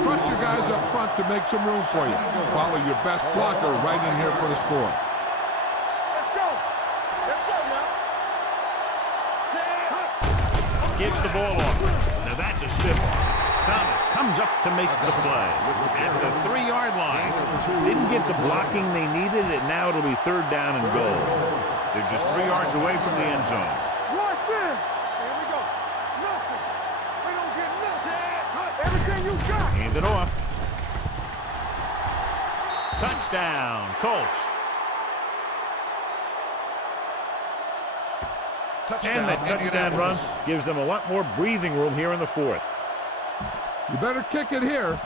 Trust your guys up front to make some room for you. Follow your best blocker right in here for the score. Let's go now. Gives the ball off. Now that's a stiff one. Thomas comes up to make the play at the 3-yard line. Didn't get the blocking they needed, and now it'll be 3rd down and goal. They're just 3 yards away from the end zone. Rush in. Here we go. Nothing. We don't get nothing. Everything you got. Hand it off. Touchdown, Colts. And that touchdown run gives them a lot more breathing room here in the 4th. You better kick it here.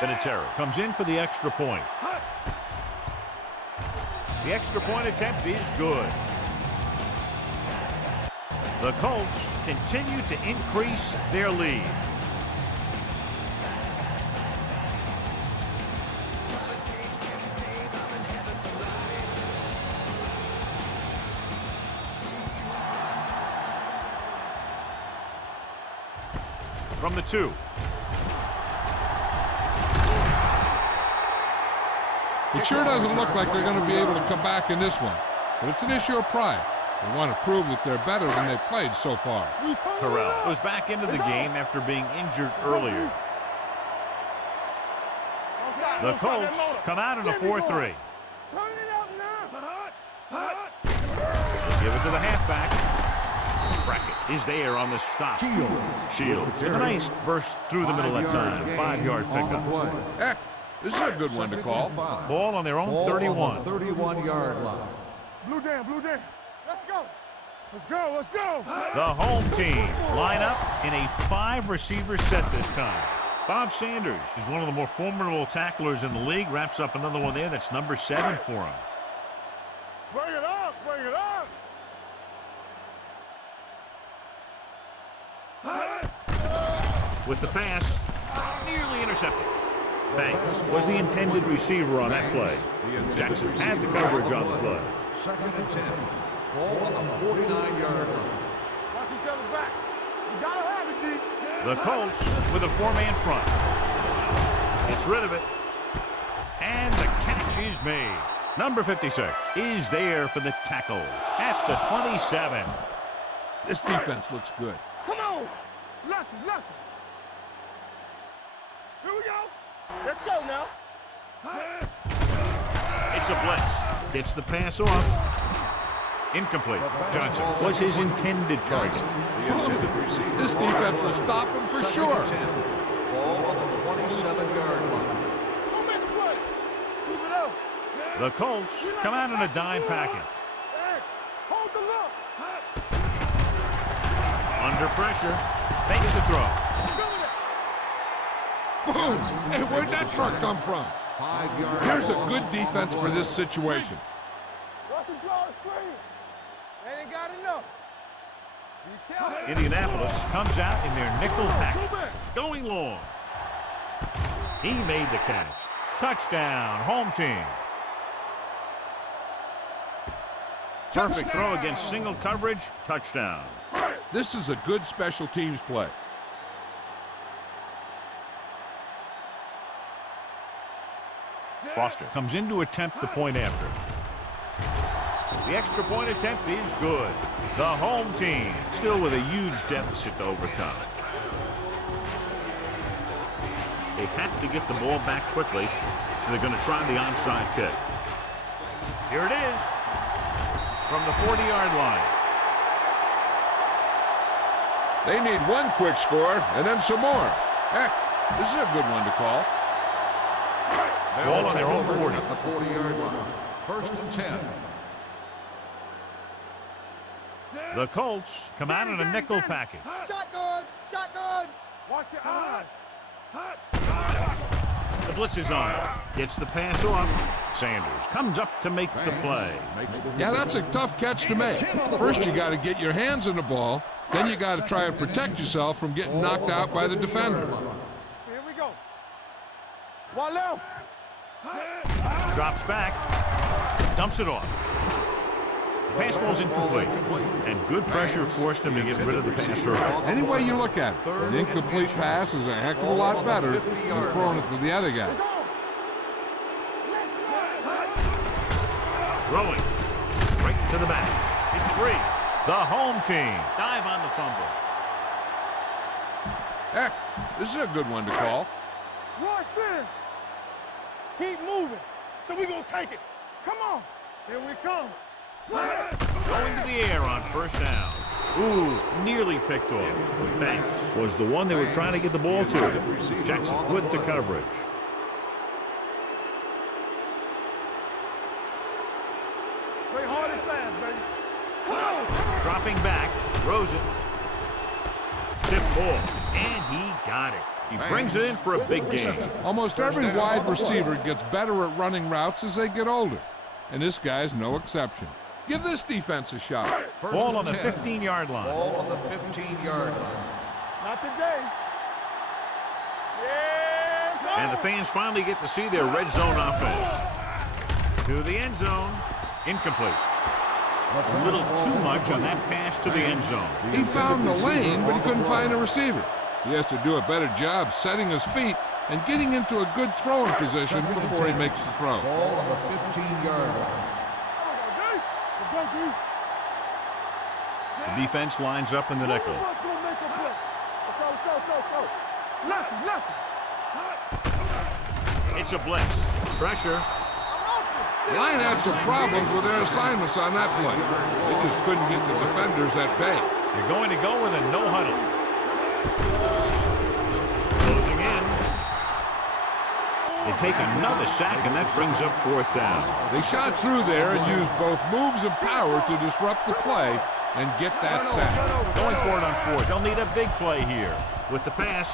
Vinatieri comes in for the extra point. The extra point attempt is good. The Colts continue to increase their lead. From the 2. It sure doesn't look like they're going to be able to come back in this one, but it's an issue of pride. They want to prove that they're better than they've played so far. Terrell was back into the game after being injured earlier. The Colts come out in a 4-3. Give it to the halfback. Brackett is there on the stop. Shields with a nice burst through the middle that time. 5-yard pickup. Heck, this is a good one to call. Ball on their own 31. 31-yard line. Blue down. Let's go. The home team line up in a 5-receiver set this time. Bob Sanders is one of the more formidable tacklers in the league. Wraps up another one there. That's number 7 for him. Bring it up. With the pass, nearly intercepted. Banks was the intended receiver on that play. Jackson had the coverage on the play. 2nd and 10. Ball on the 49-yard line. Watch each other back. You gotta have it, D. The Colts with a 4-man front. Gets rid of it. And the catch is made. Number 56 is there for the tackle at the 27. This defense looks good. Come on. Lucky. Here we go. Let's go now. It's a blitz. Gets the pass off. Incomplete. Johnson was his intended target. This defense will stop him for sure. 10. Ball on the 27-yard line. Don't make the play. Keep it up. The Colts come out in a dime package. Hold the look. Under pressure. Makes the throw. Boom! Hey, where'd that truck come from? 5-yard. Here's a good defense for this situation. Watch him draw the screen. They ain't got enough. Indianapolis comes out in their nickel package. Going long. He made the catch. Touchdown, home team. Perfect throw against single coverage. Touchdown. This is a good special teams play. Foster comes in to attempt the point after. The extra point attempt is good. The home team still with a huge deficit to overcome. They have to get the ball back quickly, so they're going to try the onside kick. Here it is from the 40-yard line. They need one quick score and then some more. Heck, this is a good one to call. Ball on their own 40. At the 40-yard line. 1st and 10. The Colts come out in a nickel package. Shotgun! Shotgun! Watch your eyes! The blitz is on. Gets the pass off. Sanders comes up to make the play. Yeah, that's a tough catch to make. First, you got to get your hands on the ball. Then you got to try and protect yourself from getting knocked out by the defender. Here we go. One left. Drops back. Dumps it off. The pass falls incomplete. And good pressure forced him to get rid of the passer. Any way you look at it, an incomplete pass is a heck of a lot better than throwing it to the other guy. Throwing. Right to the back. It's free. The home team dive on the fumble. Heck, this is a good one to call. Rush in. Keep moving. So we're going to take it. Come on. Here we come. Going to the air on 1st down. Ooh, nearly picked off. Banks was the one they were trying to get the ball to. Jackson with the coverage. Play hard and fast, baby. Come on. Dropping back, throws it. Tip ball, and he got it. He brings it in for a big gain. Almost every wide receiver gets better at running routes as they get older, and this guy's no exception. Give this defense a shot. Ball on the 15-yard line. Ball on the 15-yard line. Not today. Yes, sir. And the fans finally get to see their red zone offense. To the end zone. Incomplete. A little too much on that pass to the end zone. He found the lane, but he couldn't find a receiver. He has to do a better job setting his feet and getting into a good throwing position before he makes the throw. Ball on the 15-yard line. The defense lines up in the nickel. Let's go. Left. It's a blitz. Pressure. The line had some problems with their assignments on that play. They just couldn't get the defenders at bay. They're going to go with a no huddle. Closing in. They take another sack, and that brings up 4th down. They shot through there and used both moves and power to disrupt the play and get that sack. Going for it on 4th. They'll need a big play here. With the pass,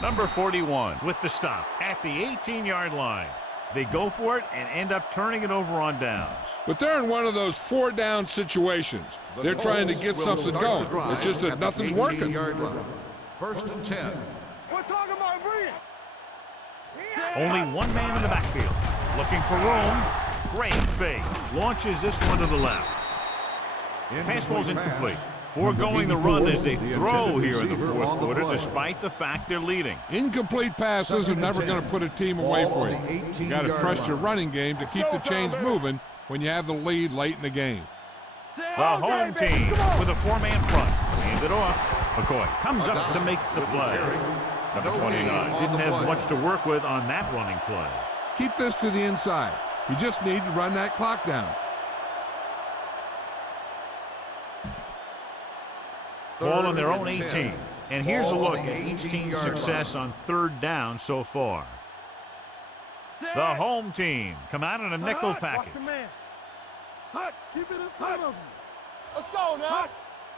number 41 with the stop at the 18-yard line. They go for it and end up turning it over on downs. But they're in one of those 4-down situations. They're trying to get something going. It's just that nothing's working. 1st and 10. We're talking about Bree. Only one man in the backfield. Looking for room. Great fake. Launches this one to the left. Pass falls incomplete. Foregoing the run as they throw here in the 4th quarter, despite the fact they're leading. Incomplete passes are never going to put a team away for you. You got to trust your running game to keep the chains moving when you have the lead late in the game. The home team with a 4-man front. Hand it off. McCoy comes up to make the play. Number 29 didn't have much to work with on that running play. Keep this to the inside. You just need to run that clock down. Ball on their own 18. And here's a look at each team's success on 3rd down so far. The home team come out in a nickel package. Watch your man. Keep it in front of him. Let's go now.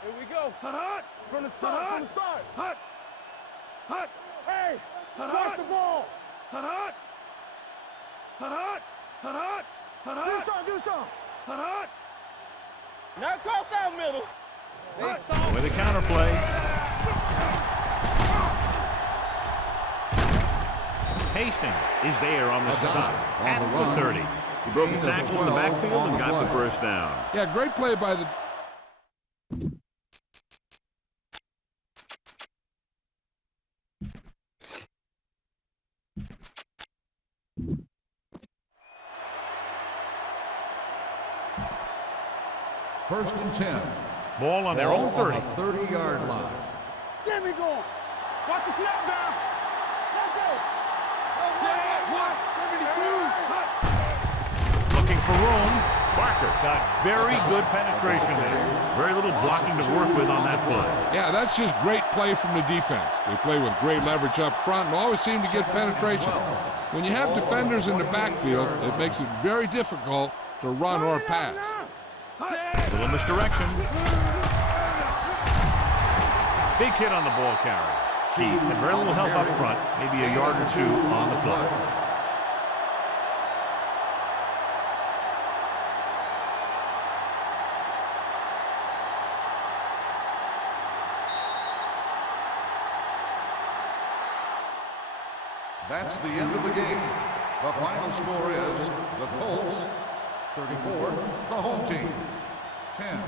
Here we go. From the start. Hey, watch the ball. Do something. Now cross out middle. With a counterplay. Hastings is there on the stop at the 30. He broke a tackle in the backfield and got the 1st down. Yeah, great play by the First and 10. Ball on their own 30. 30-yard line. Get me going. Watch the snap down. Let's go. Set. 72. Looking for room. Barker got very good penetration there. Very little blocking to work with on that play. Yeah, that's just great play from the defense. They play with great leverage up front and always seem to get penetration. When you have defenders in the backfield, it makes it very difficult to run or pass. A little misdirection. Big hit on the ball carrier. Key had very little help up front, maybe a yard or two on the play. That's the end of the game. The final score is the Colts 34, the home team 10.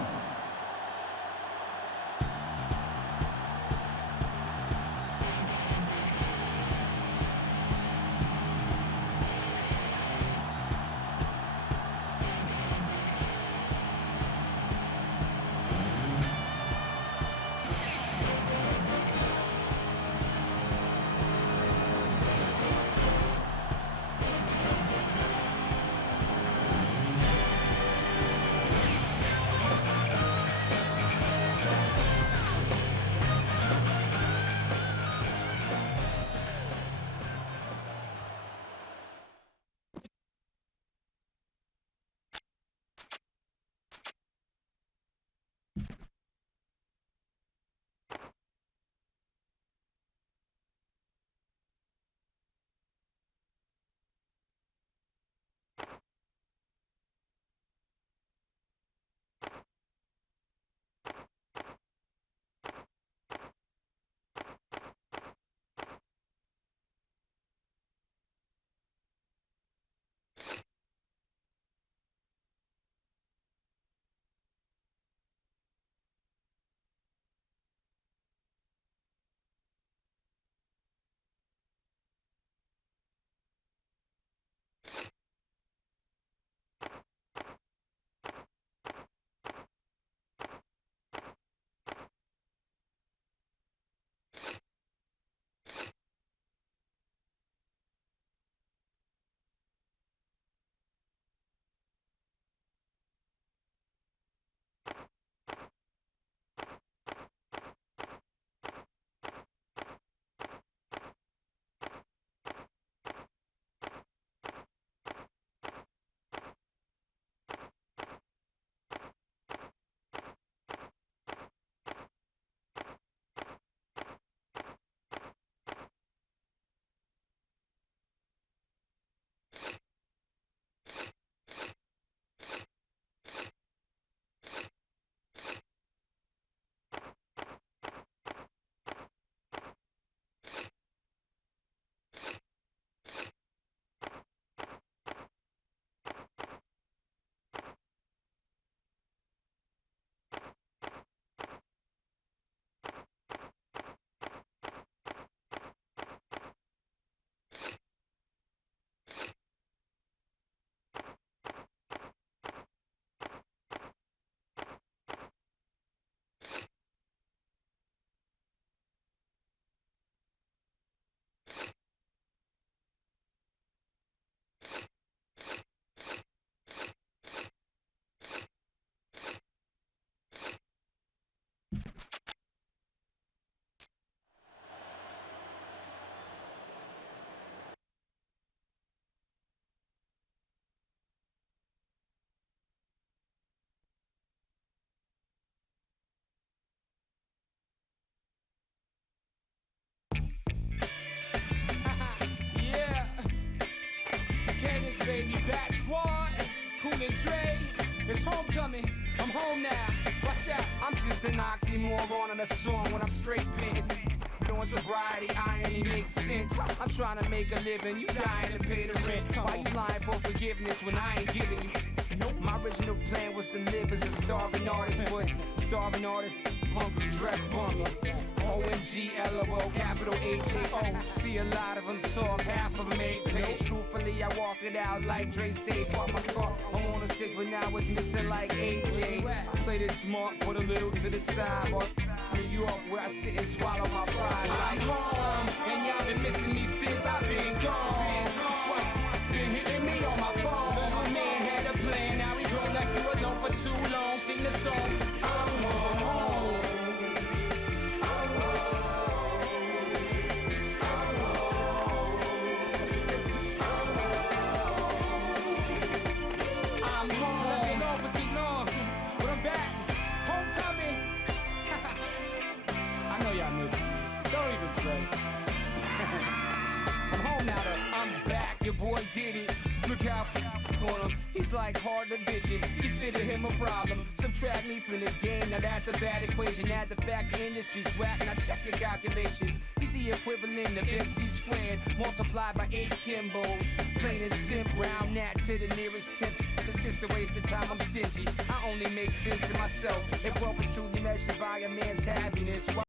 Baby, back squad, cool and Dre. It's homecoming, I'm home now. Watch out, I'm just an oxymoron on a song when I'm straight bent. Doing sobriety, irony makes sense. I'm trying to make a living, you dying to pay the rent. Why you lying for forgiveness when I ain't giving you? Nope, my original plan was to live as a starving artist, but starving artist, hungry, dress bummy. OMG, LOL, capital H-A-O. See a lot of them talk, half of them ain't paid. Truthfully, I walk it out like Dre say. Bought my car, I'm on a 6, but now it's missing like AJ. I played it smart, put a little to the side. But New York, where I sit and swallow my pride. Like home, and y'all been missing me since I've been gone. Been hitting me on my phone. Little man had a plan, now he gon' let you alone for too long. Sing the song, I'm home. I'm home. I'm home. I'm home. I'm home. I've been on for too long, but I'm back. Homecoming. I know y'all miss me. Don't even play. I'm home now though. I'm back. Your boy did it. Look how on him. He's like hard division. Consider him a problem. Subtract me from the game. Now that's a bad equation. Add the fact the industry's whack. Now check your calculations. He's the equivalent of MC squared multiplied by 8 Kimbos. Plain and simple. Round that to the nearest 10th. It's just a waste of time. I'm stingy. I only make sense to myself. If wealth is truly measured by a man's happiness.